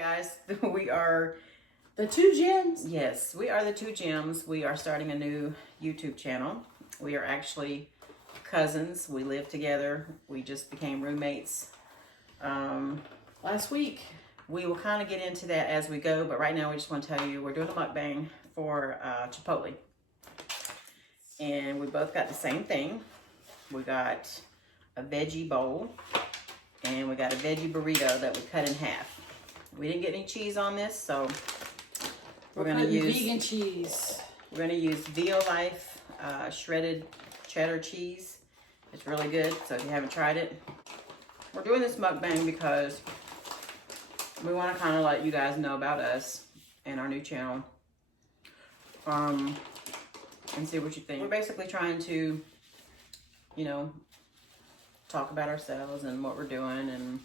guys, we are the Two Gems. Yes, we are the Two Gems. We are starting a new YouTube channel. We are actually cousins. We live together. We just became roommates Last week. We will kind of get into that as we go, but right now we just want to tell you we're doing a mukbang for Chipotle. And we both got the same thing. We got a veggie bowl and we got a veggie burrito that we cut in half. We didn't get any cheese on this, so we're gonna use vegan cheese. We're gonna use Violife shredded cheddar cheese. It's really good, so if you haven't tried it. We're doing this mukbang because we want to kind of let you guys know about us and our new channel, and see what you think. We're basically trying to, you know, talk about ourselves and what we're doing and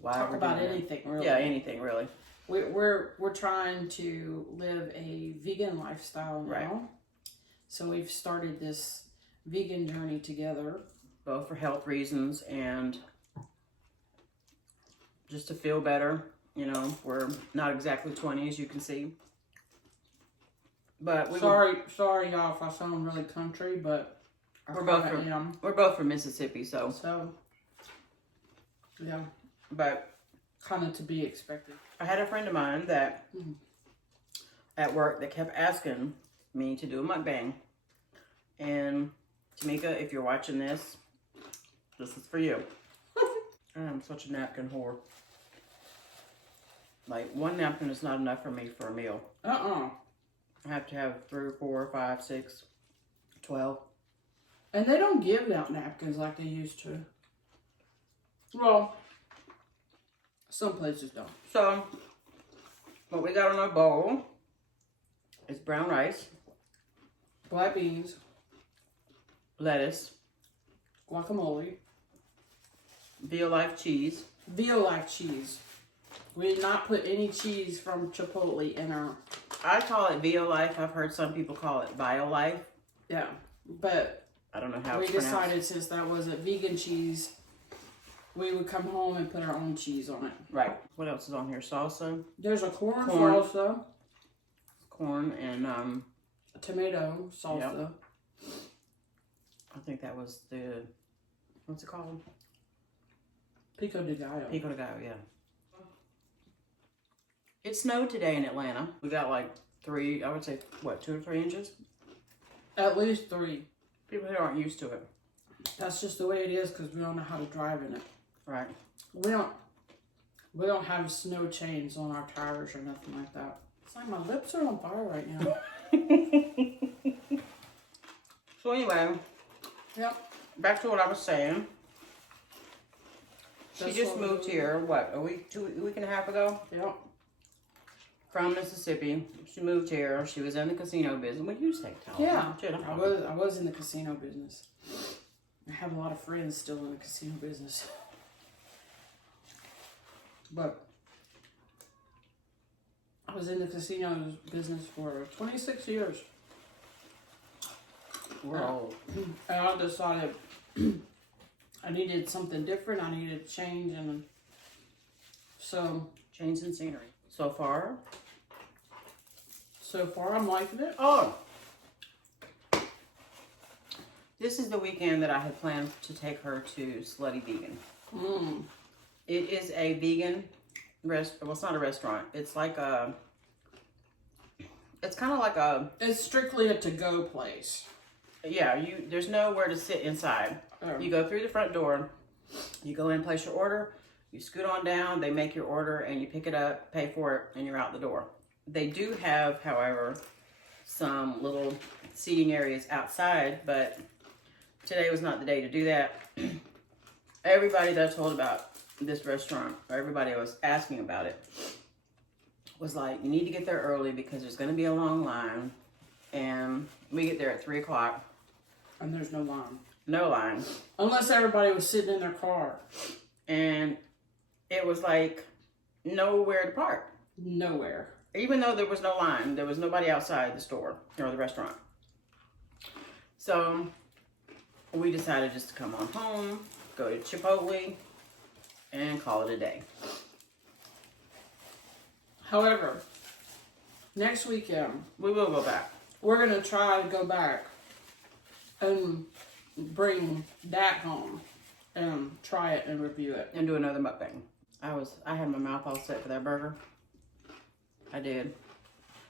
why talk we're about doing anything, really. Yeah, anything really. We're trying to live a vegan lifestyle now. Right. So we've started this vegan journey together. Both for health reasons and just to feel better. You know, we're not exactly 20, as you can see. But we sorry y'all if I sound really country, but we're both from Mississippi, so yeah. But kind of to be expected. I had a friend of mine that at work that kept asking me to do a mukbang. And Tamika, if you're watching this is for you. I'm such a napkin whore. Like, one napkin is not enough for me for a meal. I have to have 3 or 4 or 5, 6, 12. And they don't give out napkins like they used to. Well, some places don't. So, what we got on our bowl is brown rice, black beans, lettuce, guacamole, Violife cheese. Violife cheese. We did not put any cheese from Chipotle in our... I call it Violife. I've heard some people call it Biolife. Yeah, but I don't know how we it's pronounced. decided since that was a vegan cheese, we would come home and put our own cheese on it. Right. What else is on here? Salsa. There's a corn salsa. Corn and a tomato salsa. Yep. I think that was the, what's it called? Pico de Gallo. Pico de Gallo, yeah. It snowed today in Atlanta. We got like 3, I would say, what, 2 or 3 inches? At least 3. People here aren't used to it. That's just the way it is because we don't know how to drive in it. Right. We don't have snow chains on our tires or nothing like that. It's like my lips are on fire right now. So anyway, yep. Back to what I was saying. She just moved here, what, a week and a half ago? Yep. From Mississippi. She moved here. She was in the casino business. What did you say, Tal? Yeah, I was in the casino business. I have a lot of friends still in the casino business. But I was in the casino business for 26 years. We're old. And I decided I needed something different. I needed change, and so Change in scenery. So far, I'm liking it. Oh, this is the weekend that I had planned to take her to Slutty Vegan. It is a vegan well, it's not a restaurant. It's like a, it's kind of like a, it's strictly a to-go place. Yeah, there's nowhere to sit inside. You go through the front door, you go in, place your order, you scoot on down, they make your order, and you pick it up, pay for it, and you're out the door. They do have, however, some little seating areas outside, but today was not the day to do that. Everybody that I told about this restaurant, or everybody I was asking about it, was like, you need to get there early because there's going to be a long line. And we get there at 3 o'clock. And there's no line. No line. Unless everybody was sitting in their car. And it was like nowhere to park. Nowhere. Even though there was no line, there was nobody outside the store or the restaurant. So we decided just to come on home, go to Chipotle, and call it a day. However, next weekend, we will go back. we're going to try to go back and bring Dak home and try it and review it. And do another mukbang. I had my mouth all set for that burger. I did.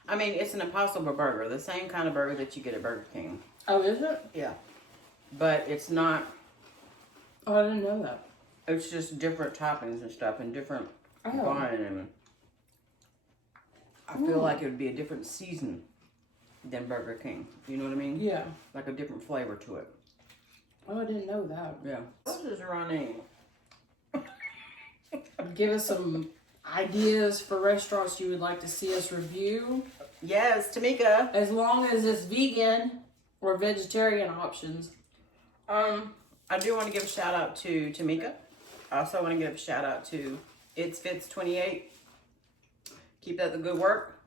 I mean, it's an Impossible burger. The same kind of burger that you get at Burger King. Oh, is it? Yeah. But it's not. Oh, I didn't know that. It's just different toppings and stuff and different bun. And I feel like it would be a different season than Burger King. You know what I mean? Yeah. Like a different flavor to it. Oh, I didn't know that. Yeah. What is running? Give us some ideas for restaurants you would like to see us review. Yes, Tamika. As long as it's vegan or vegetarian options. I do want to give a shout out to Tamika. I also want to give a shout out to ItsFits28. Keep up the good work.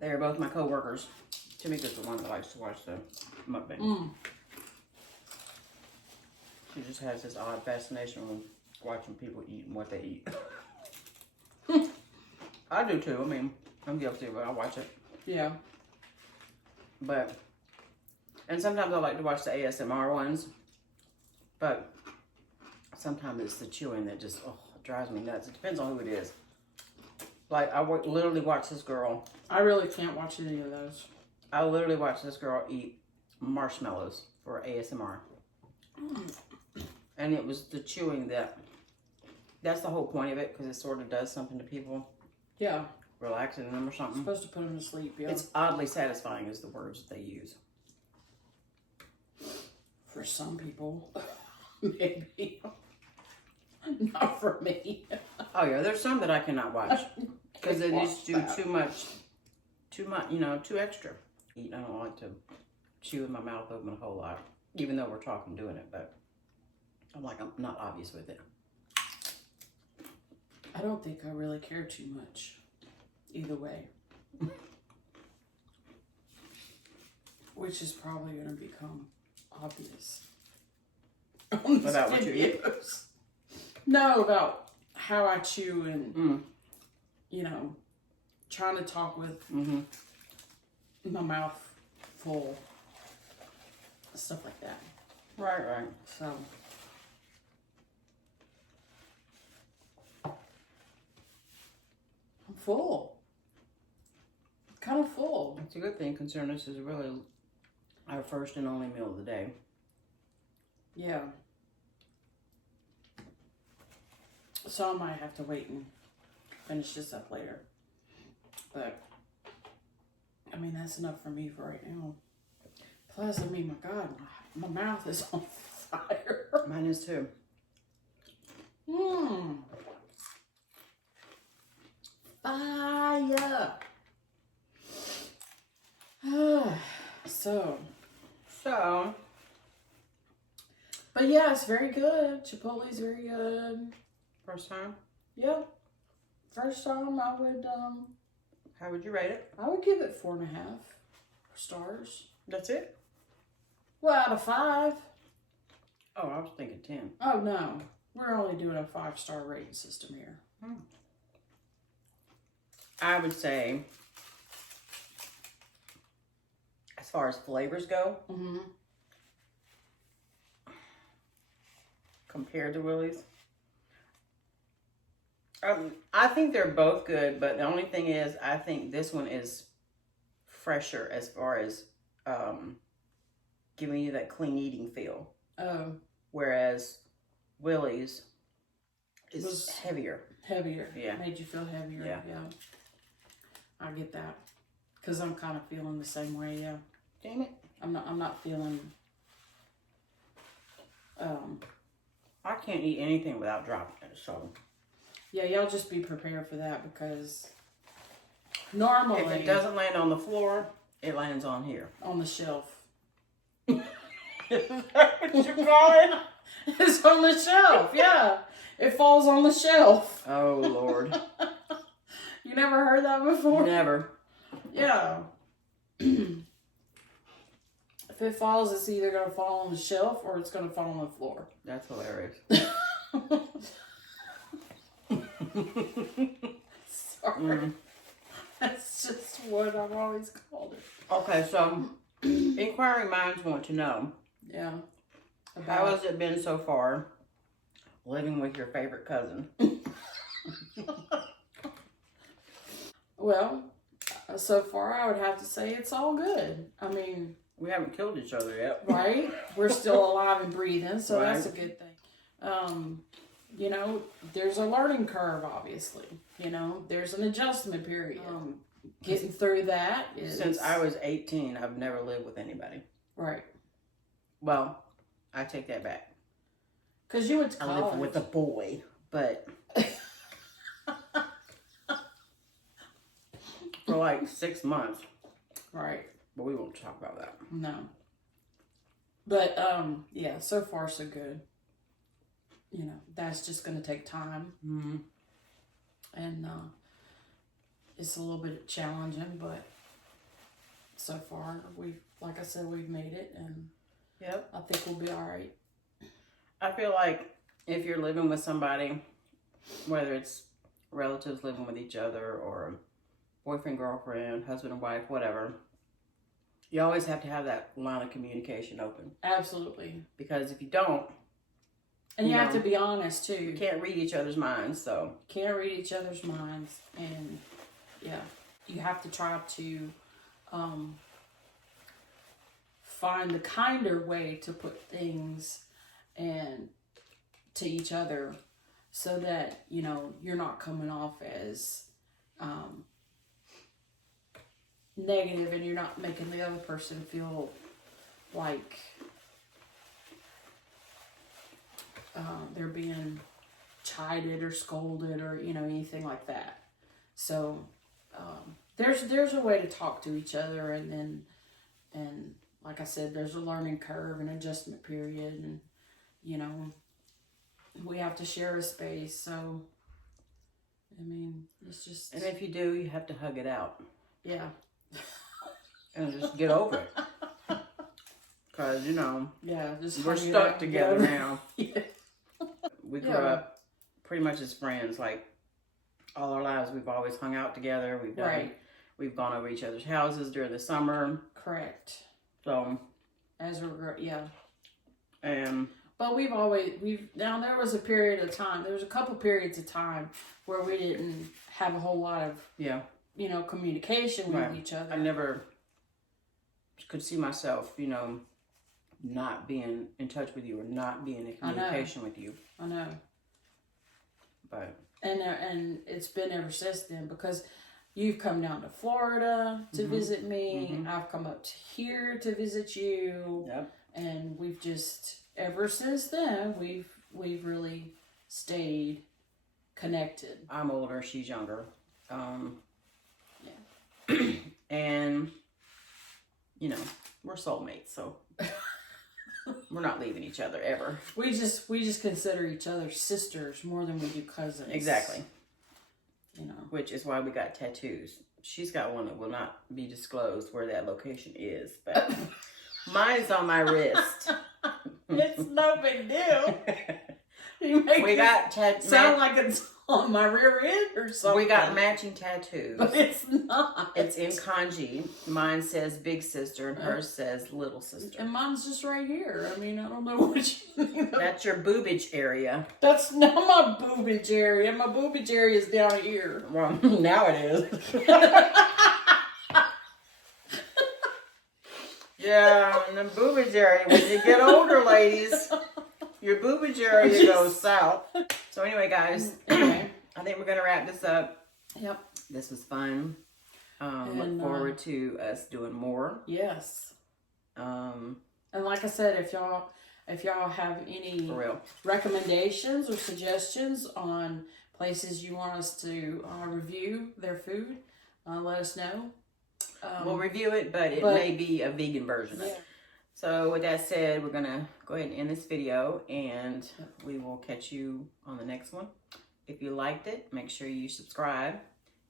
They are both my co-workers. Tamika's the one that likes to watch the mukbang. She just has this odd fascination with watching people eat and what they eat. I do too. I mean, I'm guilty, but I watch it. Yeah. And sometimes I like to watch the ASMR ones, but sometimes it's the chewing that just drives me nuts. It depends on who it is. Like, I literally watch this girl. I really can't watch any of those. I literally watch this girl eat marshmallows for ASMR. And it was the chewing that's the whole point of it, because it sort of does something to people. Yeah. Relaxing them or something. It's supposed to put them to sleep, yeah. It's oddly satisfying is the words that they use. For some people, maybe. Not for me. Oh yeah, there's some that I cannot watch because they just do too much, too extra. I don't like to chew with my mouth open a whole lot, even though we're talking doing it, but I'm not obvious with it. I don't think I really care too much either way. Which is probably going to become obvious. About what you eat? No, about how I chew and, trying to talk with my mouth full. Stuff like that. Right. So. I'm full. Kind of full. It's a good thing considering this is really our first and only meal of the day. Yeah. So I might have to wait and finish this up later. But, I mean, that's enough for me for right now. Plus, I mean, my God, my mouth is on fire. Mine is too. Fire. So. But yeah, it's very good. Chipotle's very good. First time? Yeah. First time I would, How would you rate it? I would give it 4.5 stars. That's it? Well, out of 5. Oh, I was thinking 10. Oh, no. We're only doing a 5-star rating system here. I would say, as far as flavors go, compared to Willie's, I think they're both good, but the only thing is, I think this one is fresher as far as giving you that clean eating feel. Oh. Whereas Willie's is heavier. Heavier. Yeah. Made you feel heavier. Yeah. I get that. Because I'm kind of feeling the same way, yeah. Damn it. I'm not feeling, I can't eat anything without dropping it, so. Yeah, y'all just be prepared for that because normally... If it doesn't land on the floor, it lands on here. On the shelf. Is that what you call it? It's on the shelf, yeah. It falls on the shelf. Oh, Lord. You never heard that before? Never. Yeah. If it falls, it's either going to fall on the shelf or it's going to fall on the floor. That's hilarious. Sorry. That's just what I've always called it. Okay, so inquiring minds want to know. Yeah. How has it been so far living with your favorite cousin? Well, so far I would have to say it's all good. I mean, we haven't killed each other yet. Right? We're still alive and breathing, so Right. that's a good thing. You know, there's a learning curve, obviously. You know, there's an adjustment period. Getting through that is... Since I was 18, I've never lived with anybody. Right. Well, I take that back. Because you went to I college. lived with a boy, but for like 6 months. Right. But we won't talk about that. No. But, yeah, so far so good. You know, that's just going to take time. Mm-hmm. And it's a little bit challenging, but so far, like I said, we've made it, and Yep. I think we'll be all right. I feel like if you're living with somebody, whether it's relatives living with each other or boyfriend, girlfriend, husband and wife, whatever, you always have to have that line of communication open. Absolutely. Because if you don't, and you have to be honest too. You can't read each other's minds, so. Can't read each other's minds, and yeah, you have to try to find the kinder way to put things and to each other, so that you know you're not coming off as negative, and you're not making the other person feel like they're being chided or scolded or you know anything like that. So there's a way to talk to each other, and like I said, there's a learning curve and adjustment period, and you know we have to share a space. So I mean, it's just, and if you do, you have to hug it out. Yeah. And just get over it. Because, you know, yeah, just we're hug it stuck out, together get now. Yeah. We grew up pretty much as friends. Like, all our lives, we've always hung out together. We've done, we've gone over each other's houses during the summer. Correct. So. As we're, yeah. And. But now there was a couple periods of time where we didn't have a whole lot of, you know, communication with each other. I never could see myself, you know, not being in touch with you or not being in communication with you. I know. But. And it's been ever since then, because you've come down to Florida to visit me. I've come up to here to visit you. Yep. And we've just, ever since then, we've really stayed connected. I'm older, she's younger. And, you know, we're soulmates, so we're not leaving each other ever. We just consider each other sisters more than we do cousins. Exactly. You know. Which is why we got tattoos. She's got one that will not be disclosed where that location is, but mine's on my wrist. It's no big deal. We got tattoos. Sound like it's on my rear end or something. We got matching tattoos. But it's not. It's in kanji. Mine says big sister and hers says little sister. And mine's just right here. I mean, I don't know what you mean. That's your boobage area. That's not my boobage area. My boobage area is down here. Well, now it is. Yeah, and the boobage area. When you get older, ladies, your boobage area goes south. So anyway, guys, I think we're going to wrap this up. Yep. This was fun. Look forward to us doing more. Yes. And like I said, if y'all have any recommendations or suggestions on places you want us to review their food, let us know. We'll review it, but it may be a vegan version of it. So with that said, we're going to go ahead and end this video, and we will catch you on the next one. If you liked it, make sure you subscribe,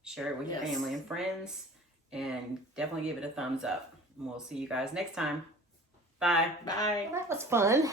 share it with your family and friends, and definitely give it a thumbs up. And we'll see you guys next time. Bye. Bye. Well, that was fun.